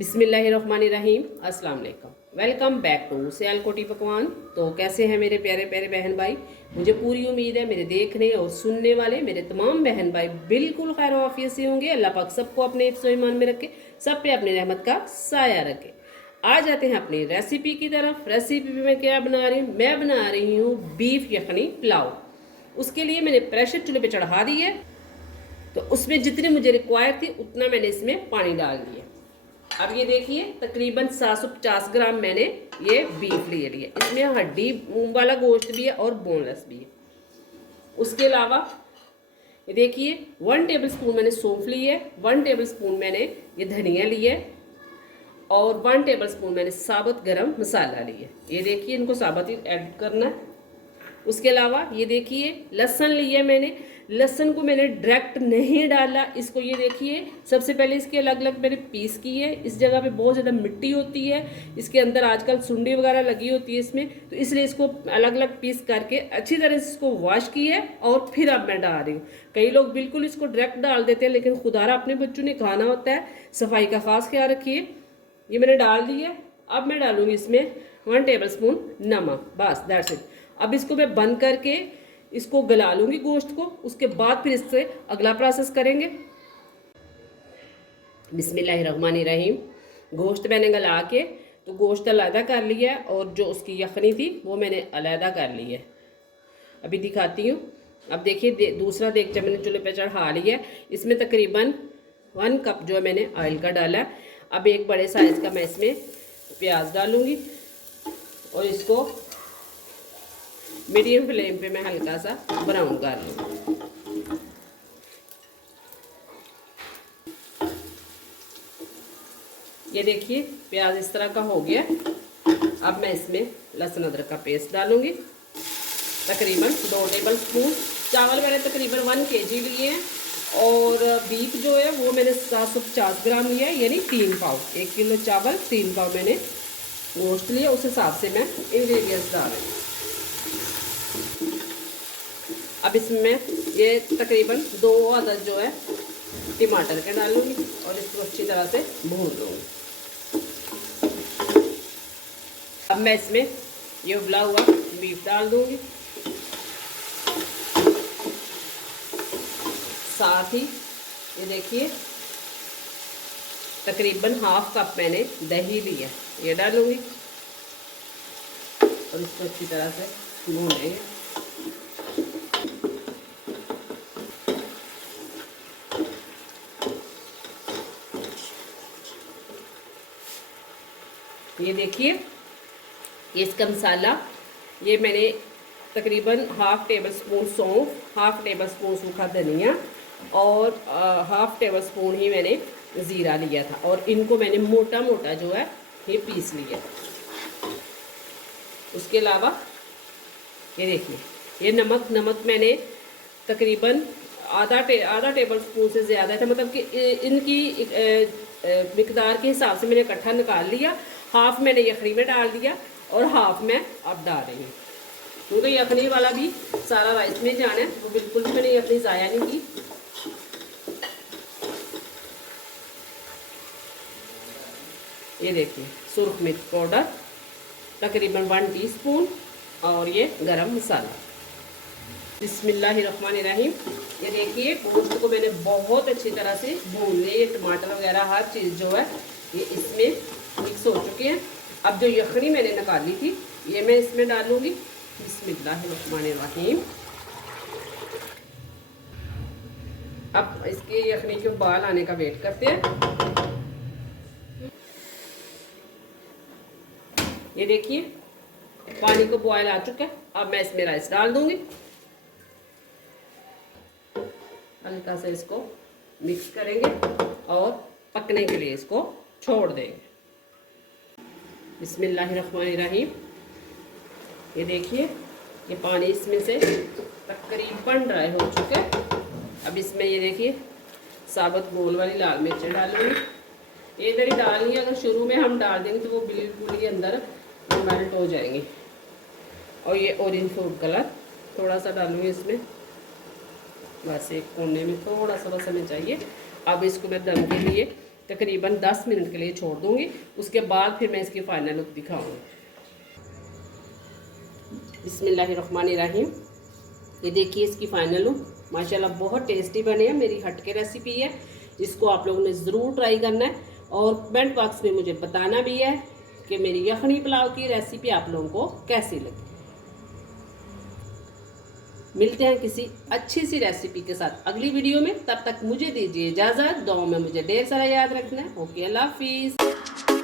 बिस्मिल्लाहिर्रहमानिर्रहीम अस्सलाम वालेकुम। वेलकम बैक टू सियालकोटी पकवान। तो कैसे हैं मेरे प्यारे प्यारे बहन भाई। मुझे पूरी उम्मीद है मेरे देखने और सुनने वाले मेरे तमाम बहन भाई बिल्कुल खैर आफियत से होंगे। अल्लाह पाक सबको अपने हिफ्ज़ व ईमान में रखे, सब पे अपनी रहमत का साया रखे। आ जाते हैं अपनी रेसिपी की तरफ। रेसिपी में क्या बना रही हूँ? मैं बना रही हूँ बीफ यखनी पुलाव। उसके लिए मैंने प्रेशर चूल्हे पे चढ़ा दी है। तो उसमें जितनी मुझे रिक्वायर थी उतना मैंने इसमें पानी डाल दिया। अब ये देखिए तकरीबन 750 ग्राम मैंने ये बीफ ले लिया। इसमें हड्डी वाला गोश्त भी है और बोनलेस भी है। उसके अलावा ये देखिए 1 टेबल स्पून मैंने सौंफ ली है, 1 टेबल स्पून मैंने ये धनिया ली है और 1 टेबल स्पून मैंने साबुत गरम मसाला लिया है। ये देखिए इनको साबुत ही ऐड करना है। उसके अलावा ये देखिए लहसुन लिया मैंने। लहसुन को मैंने डायरेक्ट नहीं डाला, इसको ये देखिए सबसे पहले इसके अलग अलग मैंने पीस किए। इस जगह पे बहुत ज़्यादा मिट्टी होती है, इसके अंदर आजकल सुंडी वगैरह लगी होती है इसमें, तो इसलिए इसको अलग अलग पीस करके अच्छी तरह से इसको वॉश किया और फिर अब मैं डाल रही हूँ। कई लोग बिल्कुल इसको डायरेक्ट डाल देते हैं, लेकिन खुदारा अपने बच्चों ने खाना होता है, सफाई का खास ख्याल रखिए। ये मैंने डाल दिया। अब मैं डालूंगी इसमें 1 टेबल स्पून नमक, बस दैट्स इट। अब इसको मैं बंद करके इसको गला लूँगी गोश्त को। उसके बाद फिर इससे अगला प्रोसेस करेंगे। बिस्मिल्लाहिर्रहमानिर्रहीम। गोश्त मैंने गला के तो गोश्त अलहदा कर लिया है और जो उसकी यखनी थी वो मैंने अलहदा कर ली है। अभी दिखाती हूँ। अब देखिए दूसरा देगचा मैंने चूल्हे पे चढ़ा लिया है। इसमें तकरीबन 1 कप जो है मैंने ऑयल का डाला है। अब एक बड़े साइज़ का मैं इसमें प्याज डालूँगी और इसको मीडियम फ्लेम पे मैं हल्का सा ब्राउन कर लूँ। ये देखिए प्याज इस तरह का हो गया। अब मैं इसमें लहसुन अदरक का पेस्ट डालूंगी, तकरीबन 2 टेबल स्पून। चावल मैंने तकरीबन 1 kg लिए हैं और बीफ जो है वो मैंने 750 ग्राम लिया है, यानी 3 पाव। 1 किलो चावल 3 पाव मैंने गोश्त लिया, उस हिसाब से मैं इंग्रेडिएंट्स डाल रही हूँ। अब इसमें ये तकरीबन 2 अदद जो है टमाटर के डालूंगी और इसको अच्छी तरह से भून लूँगी। अब मैं इसमें ये उबला हुआ बीफ डाल दूँगी। साथ ही ये देखिए तकरीबन 1/2 कप मैंने दही ली है, ये डालूँगी और इसको अच्छी तरह से भूनेंगे। ये देखिए ये इसका मसाला, ये मैंने तकरीबन 1/2 टेबल स्पून सौंफ, 1/2 टेबल स्पून सूखा धनिया और 1/2 टेबल स्पून ही मैंने ज़ीरा लिया था और इनको मैंने मोटा मोटा जो है ये पीस लिया। उसके अलावा ये देखिए ये नमक मैंने तकरीबन आधा टेबल स्पून से ज़्यादा था, मतलब कि इनकी मिकदार के हिसाब से मैंने इकट्ठा निकाल लिया। 1/2 मैंने यखनी में डाल दिया और 1/2 मैं अब डाल रही हूँ, क्योंकि यखनी वाला भी सारा राइस में जाना है, वो बिल्कुल भी मैंने यखनी ज़ाया नहीं की। ये देखिए सुर्ख मिर्च पाउडर तकरीबन 1 टीस्पून और ये गरम मसाला। बिस्मिल्लाहिर्रहमानिर्रहीम। ये देखिए गोश्त को मैंने बहुत अच्छी तरह से भून लिया। ये टमाटर वगैरह हर चीज़ जो है ये इसमें मिक्स हो चुके हैं। अब जो यखनी मैंने निकाली थी ये मैं इसमें डालूंगी। बिस्मिल्लाहिर्रहमानिर्रहीम। अब इसके यखनी के उबाल आने का वेट करते हैं। ये देखिए पानी को बॉयल आ चुका है। अब मैं इसमें राइस डाल दूंगी, हल्का सा इसको मिक्स करेंगे और पकने के लिए इसको छोड़ देंगे। बिस्मिल्लाहिर्रहमानिर्रहीम। ये देखिए ये पानी इसमें से तकरीबन ड्राई हो चुका है। अब इसमें ये देखिए साबुत गोल वाली लाल मिर्चें डालूंगी। ये इधर ही डालनी है, अगर शुरू में हम डाल देंगे तो वो बिल्कुल ही अंदर मेल्ट हो जाएंगी। और ये ऑरेंज फूड कलर थोड़ा सा डालूंगी इसमें, बस एक कोने में थोड़ा सा बस हमें चाहिए। अब इसको मैं दम के लिए तकरीबन 10 मिनट के लिए छोड़ दूँगी। उसके बाद फिर मैं इसकी फ़ाइनल लुक दिखाऊँगी। बिस्मिल्लाहिर्रहमानिर्रहीम। ये देखिए इसकी फ़ाइनल लुक, माशाल्लाह बहुत टेस्टी बने हैं। मेरी हटके रेसिपी है, इसको आप लोगों ने ज़रूर ट्राई करना है और कमेंट बॉक्स में मुझे बताना भी है कि मेरी यखनी पुलाव की रेसिपी आप लोगों को कैसी लगी। मिलते हैं किसी अच्छी सी रेसिपी के साथ अगली वीडियो में। तब तक मुझे दीजिए इजाज़त। दुआ में मुझे ढेर सारा याद रखना है। ओके, अल्लाह हाफिज़।